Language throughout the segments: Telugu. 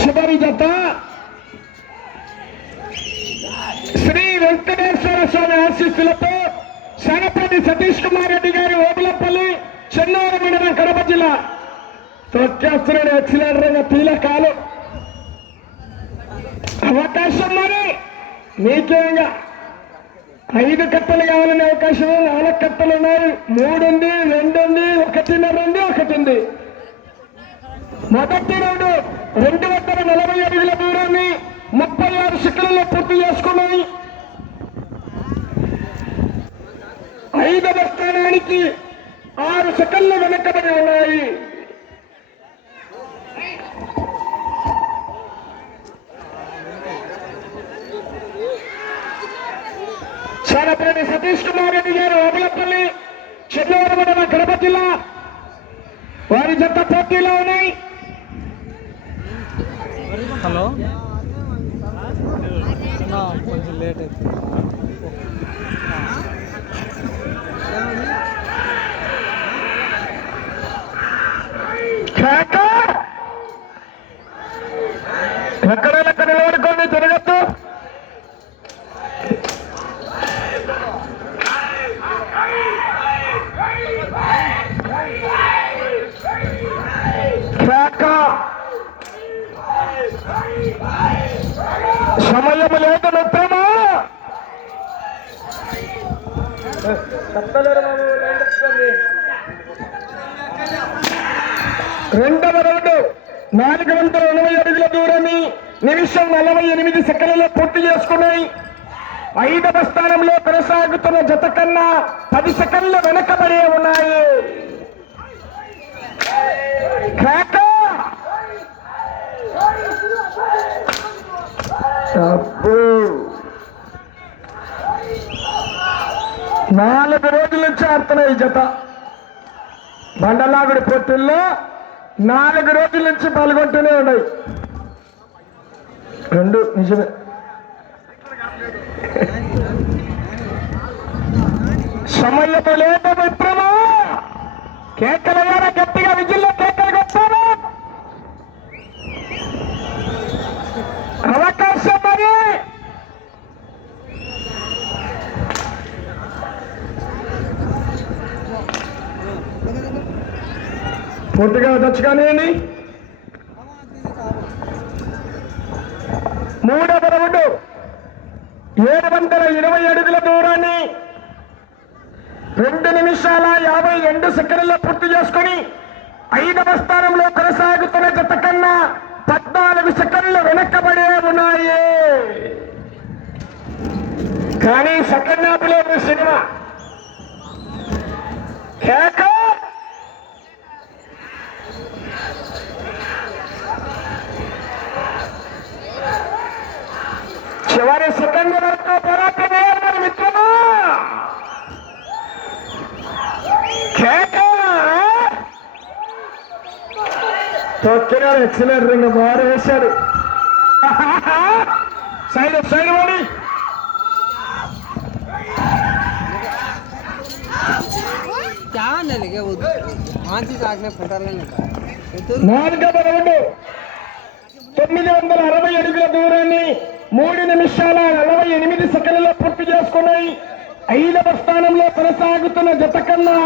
చివరి జత శ్రీ వెంకటేశ్వర స్వామి ఆశీస్సులతో శనపల్లి సతీష్ కుమార్ రెడ్డి గారి ఓబులపల్లి చెన్నూరు మండలం కడప జిల్లా తొక్కేస్తున్నాడు ఎక్సలెంట్ కీలకాలు అవకాశం మరి మీకేంగా 5 కట్టలు కావాలనే అవకాశం 4 కట్టలు ఉన్నాయి 3 ఉంది 2 ఉంది 1.5 ఉంది 1 ఉంది మొదటి రౌండ్ 240 అడుగుల దూరాన్ని 36 సెకండ్లలో పూర్తి చేసుకున్నాయి 5వ స్థానానికి 6 సెకండ్లు వెనకబడి ఉన్నాయి శానపల్లి సతీష్ కుమార్ రెడ్డి గారు ఓబులపల్లి చెన్నూరు మండలం కడప జిల్లా వారి జత పోటీలో ఉన్నాయి. హలో కొంచెం లేట్ అవుతుంది. ఎక్కడ నిలబడుకోండి జరగద్దు. సమయం లేదు మిత్రమా. రెండవ రౌండ్ 480 అడుగుల దూరాన్ని నిమిషం 48 సెకండ్లలో పూర్తి చేసుకున్నాయి. 5వ స్థానంలో కొనసాగుతున్న జత కన్నా 10 సెకండ్లు వెనకబడి ఉన్నాయి. నాలుగు రోజుల నుంచి ఆడుతున్నాయి ఈ జత. బండలాగుడి పోటీల్లో 4 రోజుల నుంచి పాల్గొంటూనే ఉన్నాయి. 2 నిజమే. సమయము లేదు మిత్రమా. కేకల ద్వారా గట్టిగా విజిల్లో కేకలు కొట్టారు. అవకాశం మరి పూర్తిగా దచ్చుకానియండి. 3వ రౌండ్ 720 అడుగుల దూరాన్ని 2 నిమిషాల 52 సెకండ్లలో పూర్తి చేసుకుని 5వ స్థానంలో కొనసాగుతున్న జత కన్నా 14 సెకండ్లు వెనక్కబడే ఉన్నాయి. కానీ సెకండ్ హాఫ్ లో సినిమా కేక. చివరి సెకండ్ వరకు పోరాటమే మిత్రమా. తొక్కినాడు ఎక్సలెంట్ రింగ్ బాగా వేశాడు. సైడ్ వాడి क्या नहीं क्या वो मानसी सागने फटा लेने का 4వ రౌండ్ 960 అడుగుల దూరాన్ని 3 నిమిషాల 48 సెకన్లలో పూర్తి చేసుకున్నాయి. 5వ స్థానంలో కొనసాగుతున్న జత కన్నా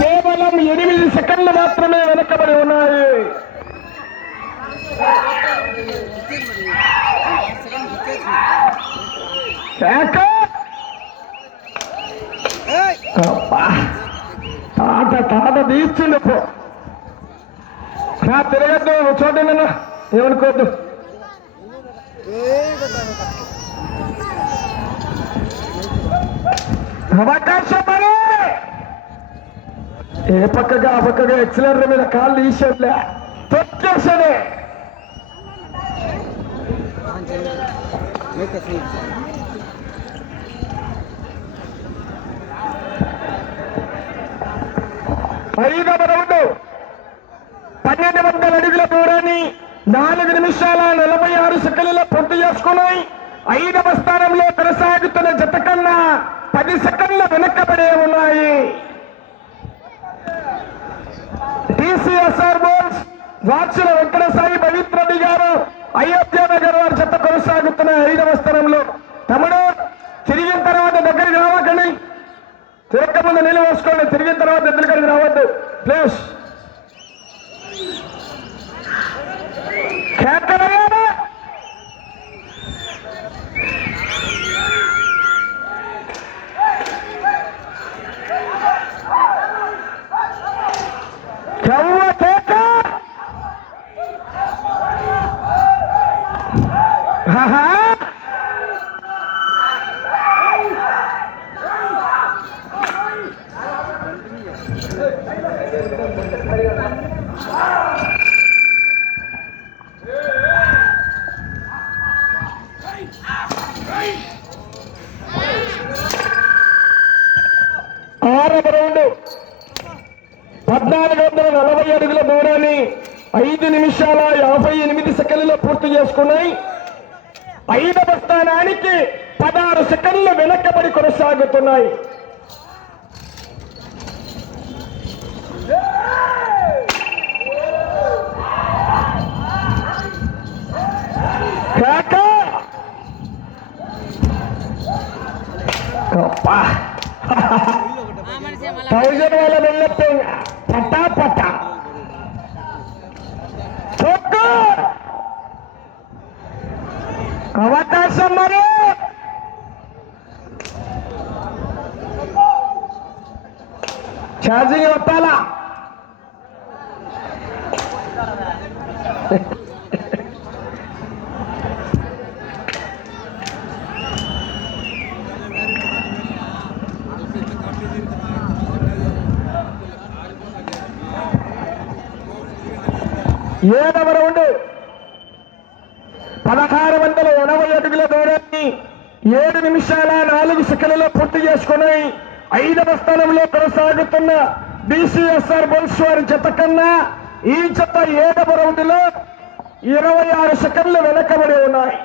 కేవలం 8 సెకన్లు మాత్రమే వెనకబడి ఉన్నాయి. తాట తీర్చిండు తిరగద్దు చూడండి ఏమనుకోద్దు. అవకాశం మరి ఏ పక్కగా ఆ పక్కగా ఎక్సలెంటర్ మీద కాళ్ళు తీసేట్లే తొక్కేసనే ఐదవ రౌండ్ 1200 అడుగుల దూరాన్ని 4 నిమిషాల 46 సెకన్లలో పూర్తి చేసుకున్నాయి. 5వ స్థానంలో కొనసాగుతున్న జత కన్నా 10 సెకన్ల వెనక్కబడే ఉన్నాయి. టీసీఎస్ఆర్ బోల్స్ వార్షిల వెంకట సాయి పవిత్ర రెడ్డి గారు అయోధ్య నగర్ వారి జత కొనసాగుతున్న 5వ స్థానంలో. తమ్ముడు తిరిగిన తర్వాత దగ్గరికి రావకండి, తిరగకముందు నీళ్ళు పోసుకోండి, తిరిగిన తర్వాత దగ్గరికి రావద్దు ప్లీజ్. ఆరవ రౌండ్ 1440 అడుగుల దూరాన్ని 5 నిమిషాల 58 సెకన్లలో పూర్తి చేసుకున్నాయి. 5వ స్థానానికి 16 సెకన్లు వెనక్కబడి కొనసాగుతున్నాయి. థౌజండ్ వాళ్ళ వెళ్ళొచ్చు పట్టా పట్టా అవకాశం మరి ఛార్జింగ్ కొట్టాలా. ఏడవ రౌండ్ 1680 అడుగుల దూరాన్ని 7 నిమిషాల 4 సెకన్లలో పూర్తి చేసుకున్నాయి. 5వ స్థానంలో కొనసాగుతున్న బీసీఎస్ఆర్ బోల్స్ వారి జత కన్నా ఈ జత 7వ రౌండ్ లో 26 సెకన్లు వెనకబడి ఉన్నాయి.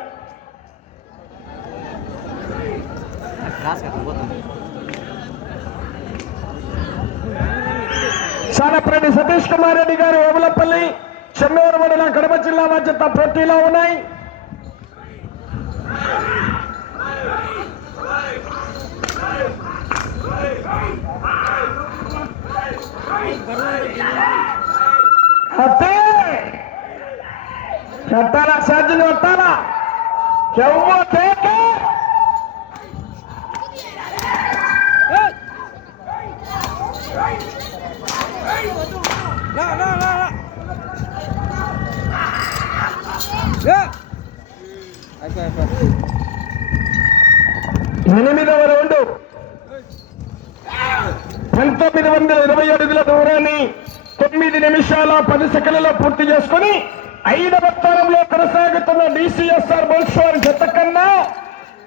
సానప్రెడ్డి సతీష్ కుమార్ రెడ్డి గారు ఓబులపల్లి చెన్నూరు మండలం కడప జిల్లా మధ్యత పోటీలో ఉన్నాయి. చట్టాలా ఛార్జింగ్ కొట్టాలా చెవ్వ కేక ఎనిమిదవ రౌండ్ 1920 అడుగుల దూరాన్ని 9 నిమిషాల 10 సెకన్లలో పూర్తి చేసుకుని 5వ స్థానంలో కొనసాగుతున్న డీసీఎస్ఆర్ బోల్స్ వారి జత కన్నా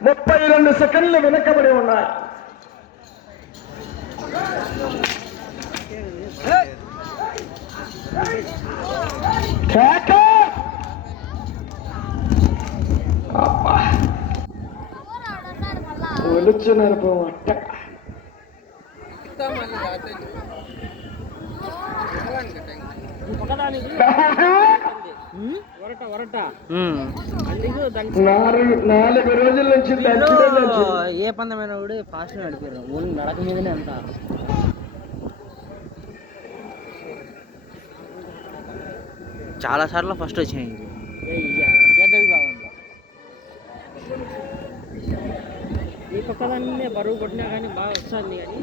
32 సెకన్లు వెనకబడి ఉన్నాయి. ఒలుచున్నారు పోవట్ట. నాలుగు రోజుల నుంచి ఏ పందమైన కూడా ఫాస్ట్ నడిపారు, ఓన్లీ నడక మీదనే అంత. చాలా సార్లు ఫస్ట్ వచ్చినాయి. ఈ పక్కదాన్ని బరువు కొట్టినా కానీ బాగా వస్తుంది. కానీ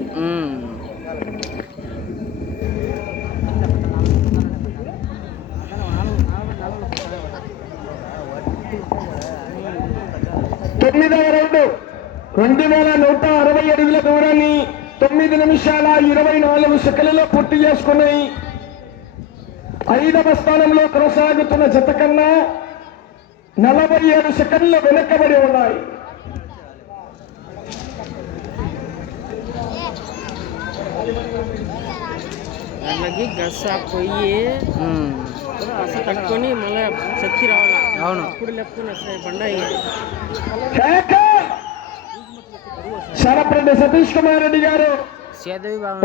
9వ రౌండ్ 2160 అడుగుల దూరాన్ని 9 నిమిషాల 24 సెకన్లలో పూర్తి చేసుకున్నాయి. 5వ స్థానంలో కొనసాగుతున్న జత కన్నా 47 సెకన్లు వెనకబడి ఉన్నాయి. దానికి గస్సా పొయ్యి అసలు తట్టుకొని మళ్ళీ శక్తి రావాలా. అవును, ఇప్పుడు లేపుకొని వస్తాయి బండ. శరప్రెడ్డి సతీష్ కుమార్ రెడ్డి గారు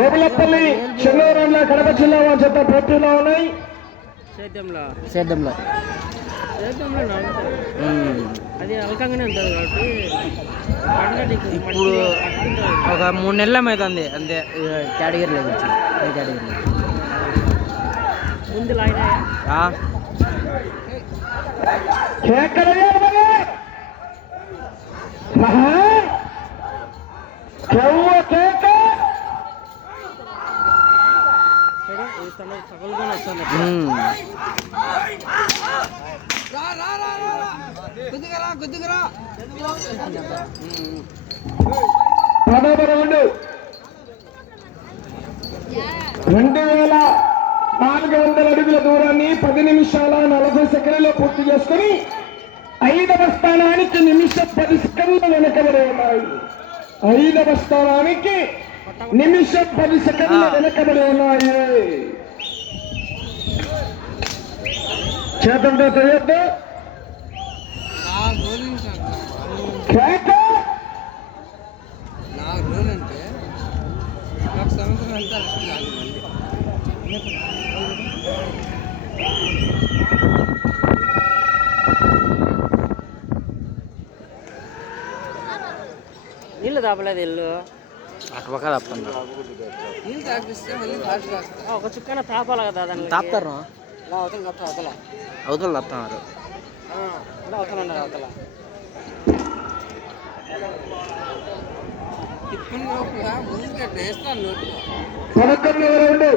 ఓబులపల్లి చెన్నూరుల కడప జిల్లా జత పోటీలో ఉన్నాయి. సేద్యంలో అది అల్కంగానే ఉంటుంది కాబట్టి ఇప్పుడు ఒక 3 నెలలు అవుతుంది అంతే. కేటగిరీలో వచ్చి కేటగిరీ ముందు లాగినా సగలుగానే వస్తుంది. గుద్దుగరా 10వ రౌండ్ 2400 అడుగుల దూరాన్ని 10 నిమిషాల 40 సెకండ్లలో పూర్తి చేసుకుని 5వ స్థానానికి నిమిషం 10 సెకండ్లు వెనకబడి ఉన్నాయి. 5వ స్థానానికి నిమిషం 10 సెకండ్లు వెనకబడి ఉన్నాయి. చేతంతో తెలియద్దు. నీళ్ళు తాపలేదు ఇల్లు అటుపక్క తప్పండి. నీళ్ళు తాపిస్తే మళ్ళీ ఒక చుక్కన తాపాలి కదా. దాన్ని తాపుతారు అవతల తప్పుతున్నారు. అవతల 11వ రౌండ్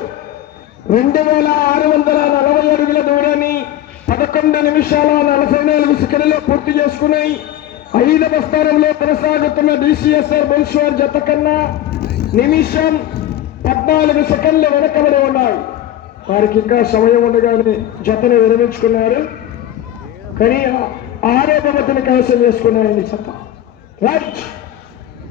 2640 అడుగుల దూరాన్ని 11 నిమిషాల 44 సెకండ్లలో పూర్తి చేసుకున్నాయి. 5వ స్థానంలో కొనసాగుతున్న డిసిఎస్ఆర్ బుల్షోర్ జత కన్నా నిమిషం 14 సెకండ్లు వెనకబడి ఉన్నాయి. వారికి ఇంకా సమయం ఉండగానే జతను విరమించుకున్నారు. కానీ 6వ బహుమతిని కైవసం చేసుకున్నాయని జత. రైట్.